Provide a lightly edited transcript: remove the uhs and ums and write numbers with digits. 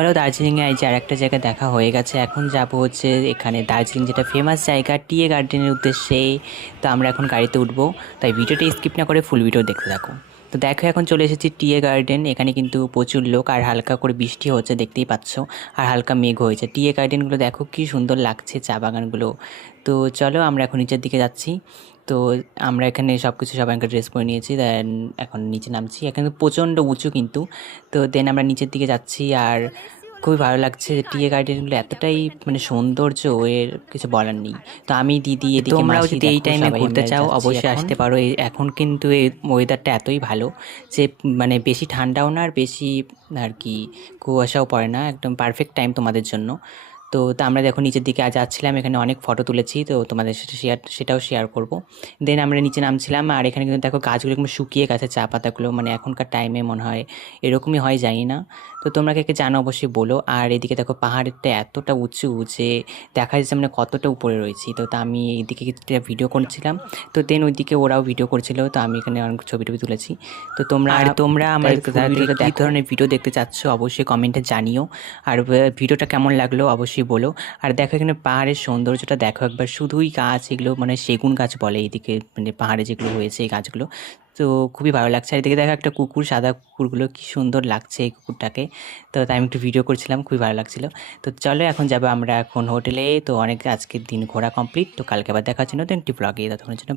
চলো দার্জিলিংয়ে এই যে আরেকটা জায়গা দেখা হয়ে গেছে। এখন যাবো হচ্ছে এখানে দার্জিলিং যেটা ফেমাস জায়গা টিএ গার্ডেনের উদ্দেশ্যে। তো আমরা এখন গাড়িতে উঠবো, তাই ভিডিওটা স্কিপ না করে ফুল ভিডিও দেখতে থাকো। তো দেখো এখন চলে এসেছি টিএ গার্ডেন। এখানে কিন্তু প্রচুর লোক আর হালকা করে বৃষ্টি হচ্ছে দেখতেই পাচ্ছ, আর হালকা মেঘ হয়েছে। টিএ গার্ডেনগুলো দেখো কি সুন্দর লাগছে, চা বাগানগুলো। তো চলো আমরা এখন নিচের দিকে যাচ্ছি। তো আমরা এখানে সব কিছু সবাইকার ড্রেস পরে নিয়েছি, দেন এখন নিচে নামছি। এখানে প্রচণ্ড উঁচু কিন্তু। তো দেন আমরা নিচের দিকে যাচ্ছি, আর খুবই ভালো লাগছে। টিএ গার্ডেনগুলো এতটাই মানে সৌন্দর্য, এর কিছু বলার নেই। তো আমি, দিদি, এদিকে তোমরাও মাসি, যদি এই দেখো টাইমে সবাই ঘুরতে আমরা চাও যাচ্ছি অবশ্যই এখন। আসতে পারো। এখন কিন্তু এই ওয়েদারটা এতই ভালো যে মানে বেশি ঠান্ডাও না আর বেশি আর কি কুয়াশাও পড়ে না, একদম পারফেক্ট টাইম তোমাদের জন্য। তো আমরা দেখো নিচের দিকে যাচ্ছিলাম, এখানে অনেক ফটো তুলেছি, তো তোমাদের সাথে সেটাও শেয়ার করব। দেন আমরা নিচে নামছিলাম, আর এখানে কিন্তু দেখো গাছগুলো একদম শুকিয়ে গেছে, চা পাতাগুলো মানে এখনকার টাইমে মনে হয় এরকমই হয়, জানি না। তো তোমরা কে কে জানো অবশ্যই বলো। আর এদিকে দেখো পাহাড়টা এতটা উঁচু যে দেখা যাচ্ছে মানে কতটা উপরে রয়েছি। তো আমি এইদিকে ভিডিও করছিলাম, তো দেন ওইদিকে ওরাও ভিডিও করছিল, তো আমি এখানে অনেক ছবি টবি তুলেছি। তো তোমরা আর তোমরা আমার ফুল তাড়াতাড়ি ভিডিওটা কী দেখো। ধরনের ভিডিও দেখতে চাচ্ছ অবশ্যই কমেন্টে জানিও। আর ভিডিওটা কেমন লাগলো অবশ্যই বলো। আর দেখো এখানে পাহাড়ের সৌন্দর্যটা দেখো একবার, শুধুই গাছ, এগুলো মানে সেগুন গাছ বলে এইদিকে, মানে পাহাড়ে যেগুলো হয়েছে এই গাছগুলো। তো খুবই ভালো লাগছে। আর এদিকে দেখো একটা কুকুর, সাদা কুকুরগুলো কি সুন্দর লাগছে এই কুকুরটাকে। তো তাই আমি একটু ভিডিও করছিলাম, খুবই ভালো লাগছিল। তো চলো এখন যাবো আমরা এখন হোটেলে। তো অনেক আজকের দিন ঘোরা কমপ্লিট, তো কালকে আবার দেখা হচ্ছে নতুন একটি ব্লগে, ততক্ষণের জন্য